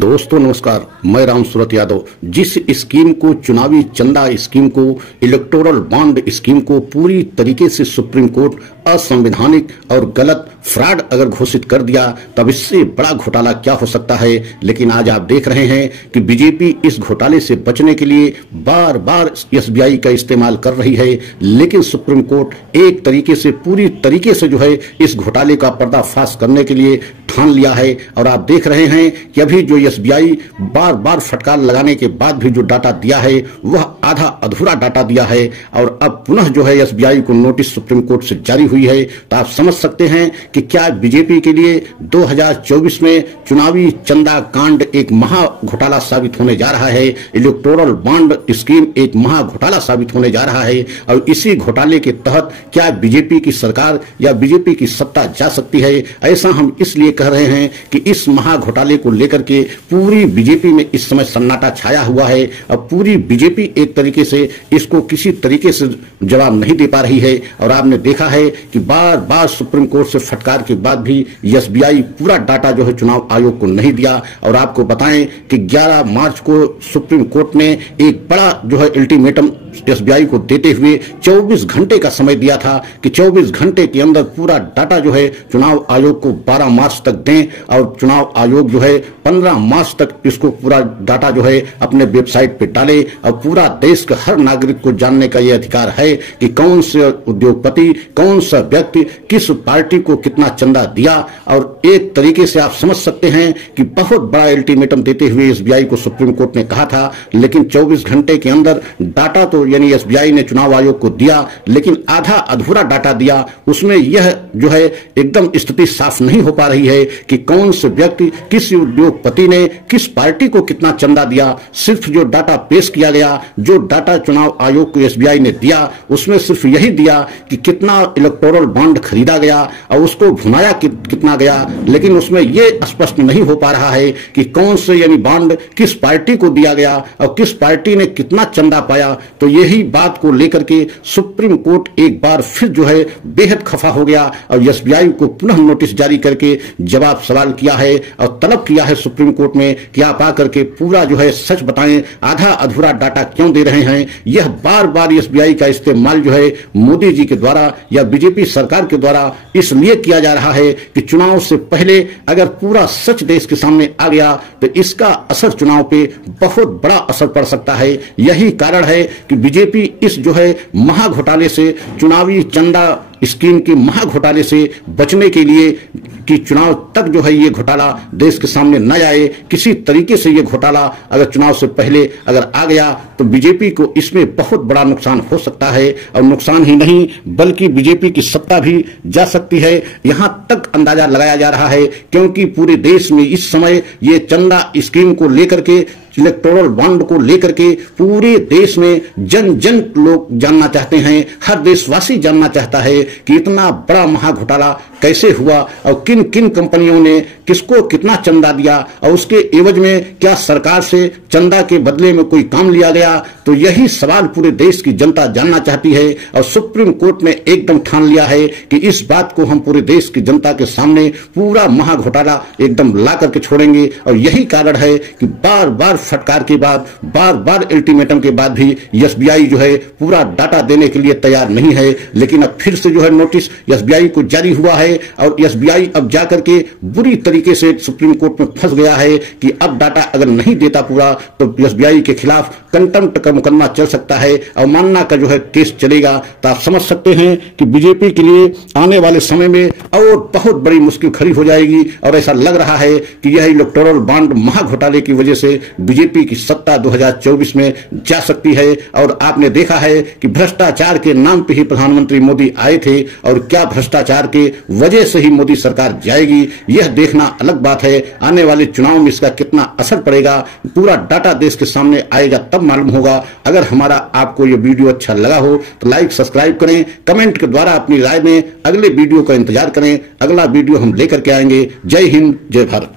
दोस्तों नमस्कार, मैं राम सूरत यादव। जिस स्कीम को, चुनावी चंदा स्कीम को, इलेक्टोरल बॉन्ड स्कीम को पूरी तरीके से सुप्रीम कोर्ट असंवैधानिक और गलत फ्रॉड अगर घोषित कर दिया, तब इससे बड़ा घोटाला क्या हो सकता है। लेकिन आज आप देख रहे हैं कि बीजेपी इस घोटाले से बचने के लिए बार बार एसबीआई का इस्तेमाल कर रही है, लेकिन सुप्रीम कोर्ट एक तरीके से, पूरी तरीके से जो है इस घोटाले का पर्दाफाश करने के लिए ठान लिया है। और आप देख रहे हैं कि अभी जो एसबीआई बार बार फटकार लगाने के बाद भी जो डाटा दिया है वह आधा अधूरा डाटा दिया है, और अब पुनः जो है एसबीआई को नोटिस सुप्रीम कोर्ट से जारी हुई है। तो आप समझ सकते हैं कि क्या बीजेपी के लिए 2024 में चुनावी चंदा कांड एक महा घोटाला साबित होने जा रहा है, इलेक्टोरल बॉन्ड स्कीम एक महा घोटाला साबित होने जा रहा है। और इसी घोटाले के तहत क्या बीजेपी की सरकार या बीजेपी की सत्ता जा सकती है। ऐसा हम इसलिए कह रहे हैं कि इस महा घोटाले को लेकर के पूरी बीजेपी में इस समय सन्नाटा छाया हुआ है। अब पूरी बीजेपी एक तरीके से इसको किसी तरीके से जवाब नहीं दे पा रही है। और आपने देखा है कि बार बार सुप्रीम कोर्ट से फटकार के बाद भी एसबीआई पूरा डाटा जो है चुनाव आयोग को नहीं दिया। और आपको बताएं कि 11 मार्च को सुप्रीम कोर्ट ने एक बड़ा जो है अल्टीमेटम एसबीआई को देते हुए 24 घंटे का समय दिया था कि 24 घंटे के अंदर पूरा डाटा जो है चुनाव आयोग को 12 मार्च तक दें, और चुनाव आयोग जो है 15 मार्च तक इसको पूरा डाटा जो है अपने वेबसाइट पे डाले। और पूरा देश के हर नागरिक को जानने का यह अधिकार है कि कौन से उद्योगपति, कौन सा व्यक्ति किस पार्टी को कितना चंदा दिया। और एक तरीके से आप समझ सकते हैं कि बहुत बड़ा अल्टीमेटम देते हुए एसबीआई को सुप्रीम कोर्ट ने कहा था, लेकिन 24 घंटे के अंदर डाटा तो यानी एसबीआई ने चुनाव आयोग को दिया, लेकिन आधा अधूरा डाटा दिया। उसमें यह जो है एकदम स्थिति साफ नहीं हो पा रही है कि कौन से व्यक्ति, किस उद्योगपति ने किस पार्टी को कितना चंदा दिया। सिर्फ जो डाटा पेश किया गया, जो डाटा चुनाव आयोग को एसबीआई ने दिया, उसमें सिर्फ यही दिया कि कितना इलेक्टोरल बॉन्ड खरीदा गया और उसको भुनाया कितना गया, लेकिन उसमें यह स्पष्ट नहीं हो पा रहा है कि कौन से यानी बॉन्ड किस पार्टी को दिया गया और किस पार्टी ने कितना चंदा पाया। तो यही बात को लेकर के सुप्रीम कोर्ट एक बार फिर जो है बेहद खफा हो गया और एसबीआई को पुनः नोटिस जारी करके जवाब सवाल किया है और तलब किया है सुप्रीम कोर्ट में कि आप आकर के पूरा जो है सच बताएं, आधा अधूरा डाटा क्यों दे रहे हैं। यह बार बार एसबीआई का इस्तेमाल जो है मोदी जी के द्वारा या बीजेपी सरकार के द्वारा इसलिए किया जा रहा है कि चुनाव से पहले अगर पूरा सच देश के सामने आ गया तो इसका असर चुनाव पे बहुत बड़ा असर पड़ सकता है। यही कारण है कि बीजेपी इस जो है महा घोटाले से, चुनावी चंदा स्कीम के महा घोटाले से बचने के लिए कि चुनाव तक जो है ये घोटाला देश के सामने न आए, किसी तरीके से ये घोटाला अगर चुनाव से पहले अगर आ गया तो बीजेपी को इसमें बहुत बड़ा नुकसान हो सकता है। और नुकसान ही नहीं बल्कि बीजेपी की सत्ता भी जा सकती है, यहां तक अंदाजा लगाया जा रहा है। क्योंकि पूरे देश में इस समय ये चंदा स्कीम को लेकर के, इलेक्टोरल बॉन्ड को लेकर के पूरे देश में जन जन लोग जानना चाहते हैं, हर देशवासी जानना चाहता है कि इतना बड़ा महा घोटाला कैसे हुआ और किन किन कंपनियों ने किसको कितना चंदा दिया और उसके एवज में क्या सरकार से चंदा के बदले में कोई काम लिया गया। तो यही सवाल पूरे देश की जनता जानना चाहती है और सुप्रीम कोर्ट ने एकदम ठान लिया है कि इस बात को हम पूरे देश की जनता के सामने पूरा महा घोटाला एकदम ला करके छोड़ेंगे। और यही कारण है कि बार बार फटकार के बाद, बार बार अल्टीमेटम के बाद भी एसबीआई जो है पूरा डाटा देने के लिए तैयार नहीं है। लेकिन अब फिर से जो है नोटिस एसबीआई को जारी हुआ है और एसबीआई अब जाकर के बुरी तरीके से सुप्रीम कोर्ट में फंस गया है कि अब डाटा अगर नहीं देता पूरा तो एसबीआई के खिलाफ कंटेम्प्ट का मुकदमा चल सकता है, अवमानना का जो है केस चलेगा। तो आप समझ सकते हैं कि बीजेपी के लिए आने वाले समय में और बहुत बड़ी मुश्किल खड़ी हो जाएगी। और ऐसा लग रहा है कि यह इलेक्टोरल बॉन्ड महा घोटाले की वजह से बीजेपी की सत्ता 2024 में जा सकती है। और आपने देखा है कि भ्रष्टाचार के नाम पे ही प्रधानमंत्री मोदी आए थे, और क्या भ्रष्टाचार के वजह से ही मोदी सरकार जाएगी, यह देखना अलग बात है। आने वाले चुनाव में इसका कितना असर पड़ेगा, पूरा डाटा देश के सामने आएगा तब मालूम होगा। अगर हमारा आपको यह वीडियो अच्छा लगा हो तो लाइक, सब्सक्राइब करें, कमेंट के द्वारा अपनी राय दें। अगले वीडियो का इंतजार करें, अगला वीडियो हम लेकर के आएंगे। जय हिंद, जय भारत।